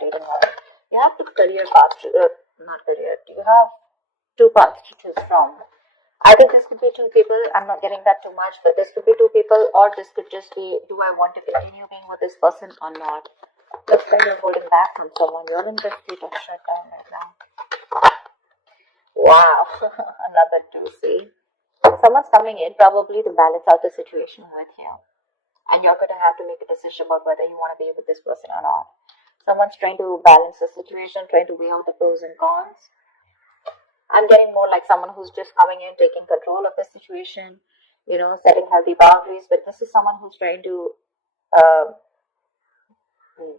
dating life. You have the career path, not career, you have two paths to choose from. I think this could be two people. I'm not getting that too much, but this could be two people, or this could just be, do I want to continue being with this person or not? Looks like you're holding back from someone. You're in the state of shutdown right now. Wow, another two, see? Someone's coming in probably to balance out the situation with you. And you're going to have to make a decision about whether you want to be with this person or not. Someone's trying to balance the situation, trying to weigh out the pros and cons. I'm getting more like someone who's just coming in, taking control of the situation, setting healthy boundaries. But this is someone who's trying to,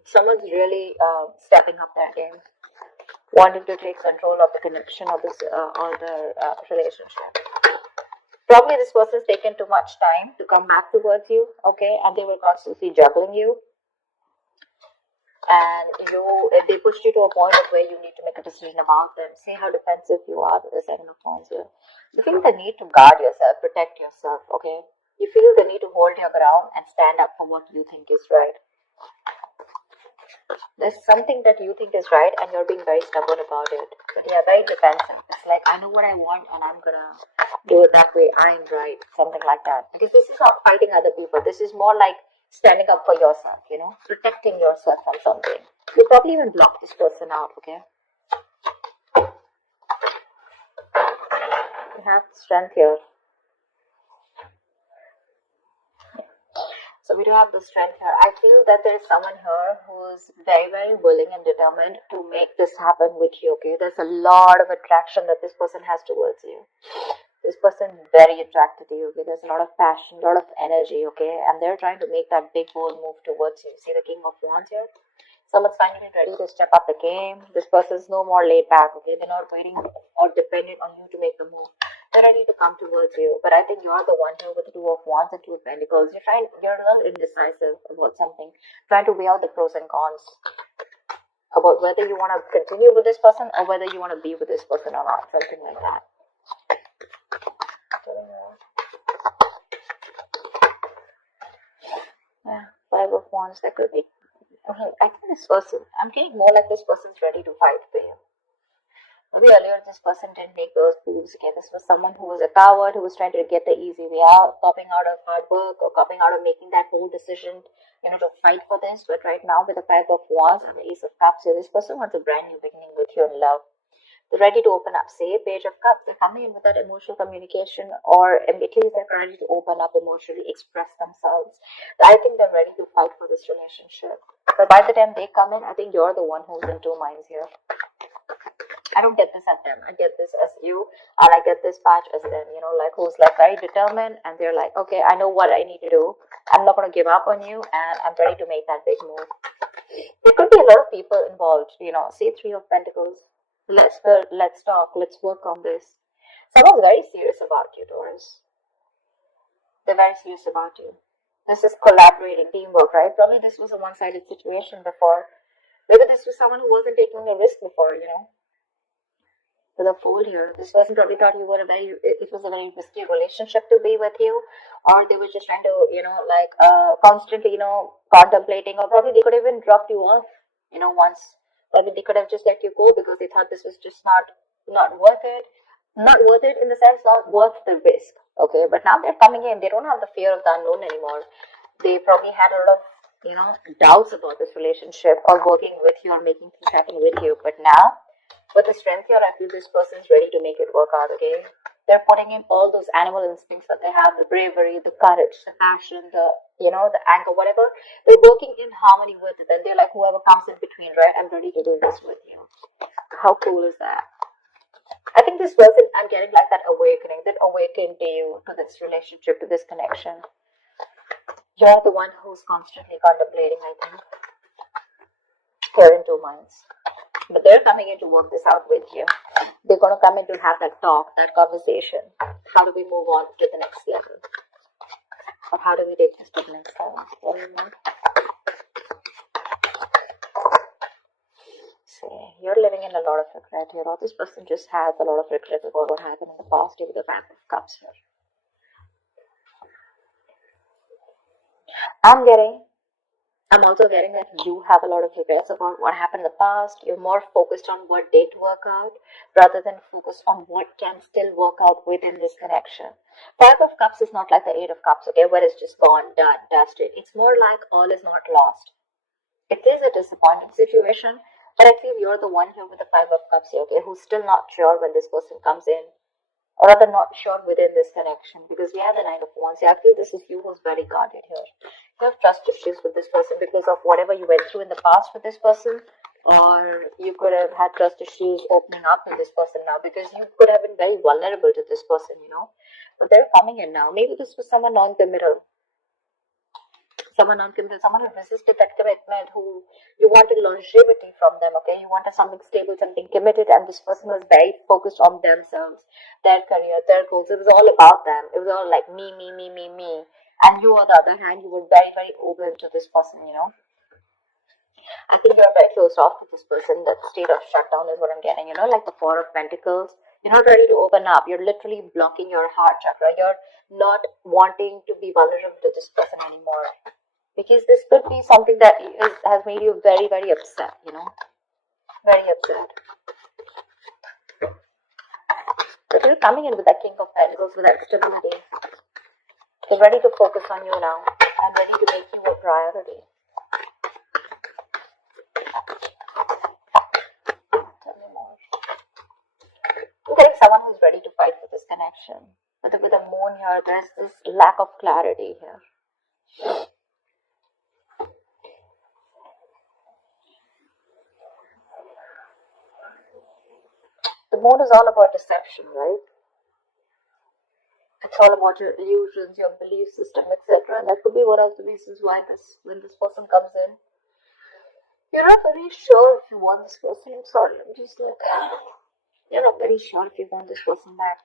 someone's really stepping up their game, wanting to take control of the connection of this or the relationship. Probably this person's taken too much time to come back towards you, okay? And they were constantly juggling you. And they pushed you to a point of where you need to make a decision about them. See how defensive you are with the Seven of Wands here. You feel the need to guard yourself, protect yourself, okay? You feel the need to hold your ground and stand up for what you think is right. There's something that you think is right and you're being very stubborn about it. But yeah, very defensive. It's like, I know what I want and I'm gonna do it that way. I'm right. Something like that. Because this is not fighting other people. This is more like standing up for yourself, protecting yourself from something. You probably even block this person out, okay? You have strength here. So we do have the strength here. I feel that there is someone here who's very, very willing and determined to make this happen with you, okay? There's a lot of attraction that this person has towards you. This person is very attracted to you, okay? There's a lot of passion, a lot of energy, okay? And they're trying to make that big, bold move towards you. See the King of Wands here? Someone's finally ready to step up the game. This person's no more laid back, okay? They're not waiting or dependent on you to make the move. They're ready to come towards you. But I think you're the one here with the Two of Wands and Two of Pentacles. You're a little indecisive about something. Trying to weigh out the pros and cons about whether you want to continue with this person or whether you want to be with this person or not. Something like that. Yeah, Five of Wands. That could be. I think this person, I'm getting more like this person's ready to fight for you. Maybe earlier this person didn't make those moves. Okay, this was someone who was a coward, who was trying to get the easy way out, copping out of hard work or copping out of making that bold decision, to fight for this. But right now with the Five of Wands and the Ace of Cups here, this person wants a brand new beginning with you in love. They're ready to open up. Say, Page of Cups, they're coming in with that emotional communication, or at least they're ready to open up emotionally, express themselves. I think they're ready to fight for this relationship. But by the time they come in, I think you're the one who's in two minds here. I don't get this at them. I get this as you, or I get this patch as them, who's very determined, and they're like, okay, I know what I need to do. I'm not going to give up on you, and I'm ready to make that big move. There could be a lot of people involved, say Three of Pentacles. Let's talk, let's work on this. Someone's very serious about you, Taurus. They're very serious about you. This is collaborating, teamwork, right? Probably this was a one-sided situation before. Maybe this was someone who wasn't taking a risk before, With a Fool here, this person probably thought it was a very risky relationship to be with you, or they were just trying to, constantly, contemplating, or probably they could have even dropped you off, once. Probably they could have just let you go because they thought this was just not worth it. Not worth it in the sense, not worth the risk. Okay, but now they're coming in. They don't have the fear of the unknown anymore. They probably had a lot of, doubts about this relationship or working with you or making things happen with you. But now, with the strength here, I feel this person's ready to make it work out, okay? They're putting in all those animal instincts that they have, the bravery, the courage, the passion, the anger, whatever. They're working in harmony with it. And they're like, whoever comes in between, right? I'm ready to do this with you. How cool is that? I think this person, I'm getting like that awakening, that awakened to you, to this relationship, to this connection. You're the one who's constantly contemplating, I think. You're in two minds. But they're coming in to work this out with you. They're going to come in to have that talk, that conversation. How do we move on to the next level? Or how do we take this to the next level? What do you mean? See, you're living in a lot of regret here. Or this person just has a lot of regret about what happened in the past with the Pack of Cups here. I'm I'm also getting that you have a lot of regrets about what happened in the past. You're more focused on what didn't work out rather than focused on what can still work out within this connection. Five of Cups is not like the Eight of Cups, okay, where it's just gone, done, dusted. It's more like all is not lost. It is a disappointing situation, but I feel you're the one here with the Five of Cups here, okay, who's still not sure when this person comes in, or rather not sure within this connection, because we have the Nine of Wands. Yeah, I feel this is you who's very guarded here. You have trust issues with this person because of whatever you went through in the past with this person, or you could have had trust issues opening up with this person now because you could have been very vulnerable to this person, but they're coming in now. Maybe this was someone non-committal, someone who resisted that commitment, who you wanted longevity from them, okay? You wanted something stable, something committed, and this person was very focused on themselves, their career, their goals. It was all about them. It was all like me, me, me, me, me. And you, on the other hand, you were very, very open to this person. I think you're very closed off with this person. That state of shutdown is what I'm getting, like the Four of Pentacles. You're not ready to open up. You're literally blocking your heart chakra. You're not wanting to be vulnerable to this person anymore. Because this could be something that has made you very, very upset, very upset. But you're coming in with that King of Pentacles, with that stability. They're ready to focus on you now and ready to make you a priority. Tell me more. I'm getting someone who's ready to fight for this connection. But with the moon here, there's this lack of clarity here. The moon is all about deception, right? It's all about your illusions, your belief system, etc. And that could be one of the reasons why when this person comes in, you're not very sure if you want this person. I'm sorry, I'm just like, you're not very sure if you want this person back.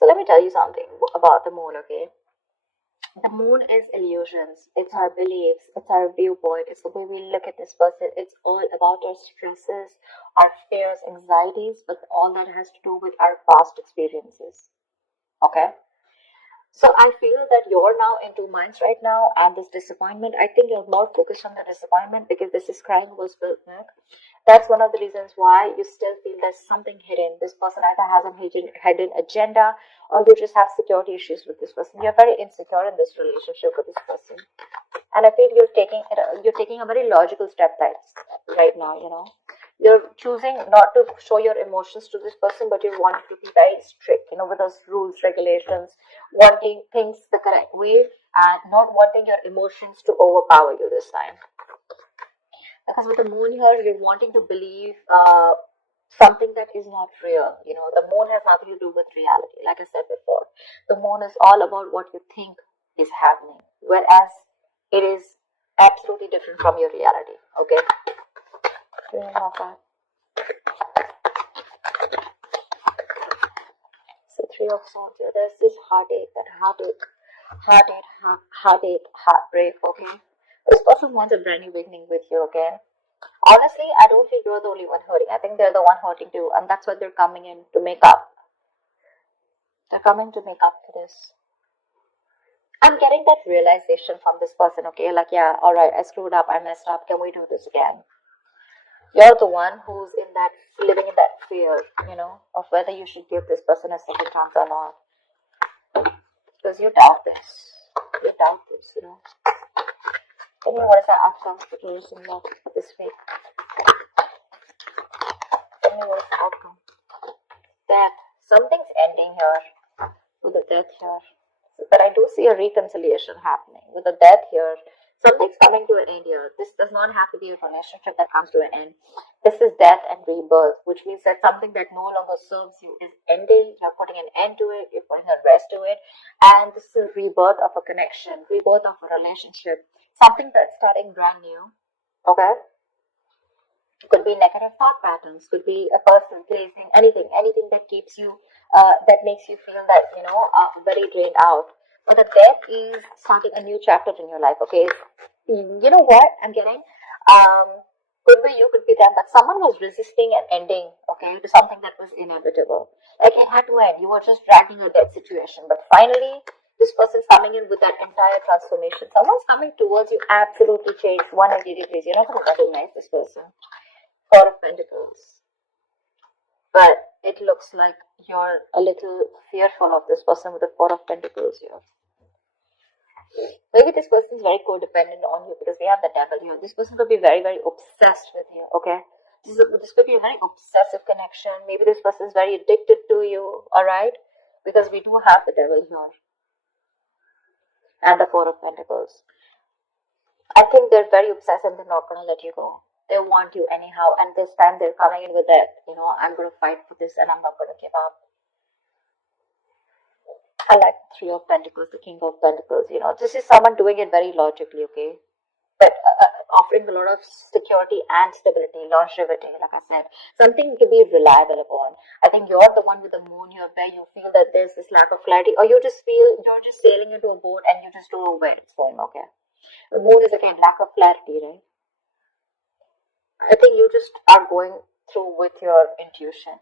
So let me tell you something about the moon, okay? The moon is illusions. It's our beliefs. It's our viewpoint. It's the way we look at this person. It's all about our stresses, our fears, anxieties, but all that has to do with our past experiences. Okay? So I feel that you're now in two minds right now, and this disappointment, I think you're more focused on the disappointment because this is crying was spilled milk. That's one of the reasons why you still feel there's something hidden. This person either has a hidden agenda, or you just have security issues with this person. You're very insecure in this relationship with this person, and I feel you're taking a very logical step right now. You're choosing not to show your emotions to this person, but you want to be very strict, with those rules, regulations, wanting things the correct way, and not wanting your emotions to overpower you this time. Because with the moon here, you're wanting to believe something that is not real. The moon has nothing to do with reality. Like I said before, the moon is all about what you think is happening, whereas it is absolutely different from your reality. Okay. So Three of Swords here. There's this heartache, heartbreak. Okay. This person wants a brand new beginning with you. Okay. Honestly, I don't think you're the only one hurting. I think they're the one hurting too, and that's why they're coming in to make up. They're coming to make up for this. I'm getting that realization from this person, okay? Like, yeah, alright, I screwed up, I messed up, can we do this again? You're the one who's living in that fear, of whether you should give this person a second chance or not. Because you doubt this. Tell me what is the outcome for Taurus in love this week. Tell me what is the outcome. That something's ending here with the death here. But I do see a reconciliation happening with the death here. Something's coming to an end here. This does not have to be a relationship that comes to an end. This is death and rebirth, which means that something that no longer serves you is ending. You're putting an end to it. You're putting a rest to it. And this is a rebirth of a connection, rebirth of a relationship. Something that's starting brand new. Okay? Could be negative thought patterns. Could be a person placing anything that keeps you, that makes you feel that, very drained out. But the death is starting a new chapter in your life, okay? You know what I'm getting? Could be you, could be them, but someone was resisting an ending, okay, to something that was inevitable. Like it had to end. You were just dragging a dead situation. But finally, This person's coming in with that entire transformation. Someone's coming towards you, absolutely changed, 180 degrees. You're not going to recognize this person. Four of Pentacles. But it looks like you're a little fearful of this person with the Four of Pentacles here. Maybe this person is very codependent on you because we have the Devil here. This person could be very, very obsessed with you, okay? This could be a very obsessive connection. Maybe this person is very addicted to you, alright? Because we do have the Devil here. And the Four of Pentacles. I think they're very obsessed and they're not going to let you go. They want you anyhow. And this time they're coming in with that, I'm going to fight for this and I'm not going to give up. I like the Three of Pentacles, the King of Pentacles. This is someone doing it very logically, okay? But offering a lot of security and stability, longevity, like I said. Something to be reliable upon. I think you're the one with the moon here where you feel that there's this lack of clarity, or you just feel you're just sailing into a boat and you just don't know where it's going, okay? The moon is again lack of clarity, right? I think you just are going through with your intuition.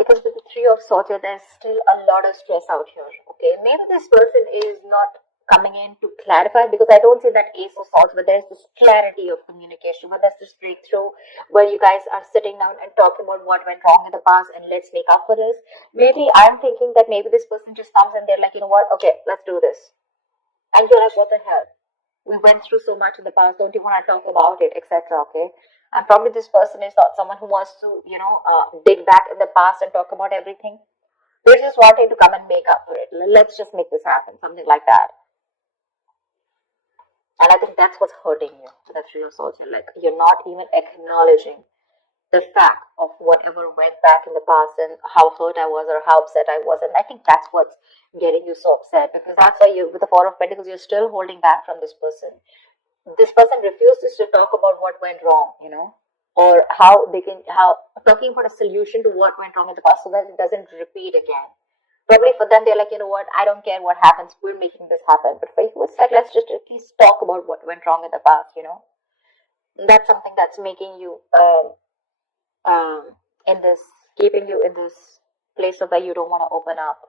Because with the Three of Swords, there's still a lot of stress out here, okay? Maybe this person is not coming in to clarify, because I don't see that Ace of Swords, but there's this clarity of communication, but there's this breakthrough where you guys are sitting down and talking about what went wrong in the past and let's make up for this. Maybe I'm thinking that maybe this person just comes and they're like, you know what, okay, let's do this. And you're like, what the hell? We went through so much in the past, don't you want to talk about it, etc., okay? And probably this person is not someone who wants to, dig back in the past and talk about everything. They're just wanting to come and make up for it. Let's just make this happen, something like that. And I think that's what's hurting you, the Three of Swords. Like, you're not even acknowledging the fact of whatever went back in the past and how hurt I was or how upset I was. And I think that's what's getting you so upset, because that's why you, with the Four of Pentacles, you're still holding back from this person. This person refuses to talk about what went wrong, or how talking about a solution to what went wrong in the past so that it doesn't repeat again. Probably for them, they're like, you know what, I don't care what happens, we're making this happen. But for you, it's like, let's just at least talk about what went wrong in the past, And that's something that's making you, keeping you in this place of where you don't want to open up.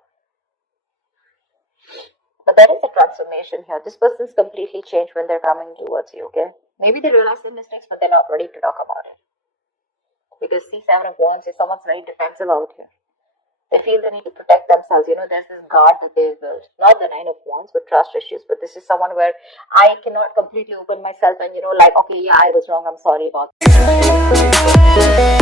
But there is a transformation here. This person's completely changed when they're coming towards you, okay? Maybe they realize their mistakes, but they're not ready to talk about it. Because Seven of Wands is someone's very defensive out here. They feel they need to protect themselves. There's this guard that they've built. Not the Nine of Wands with trust issues, but this is someone where I cannot completely open myself and, okay, yeah, I was wrong, I'm sorry about it.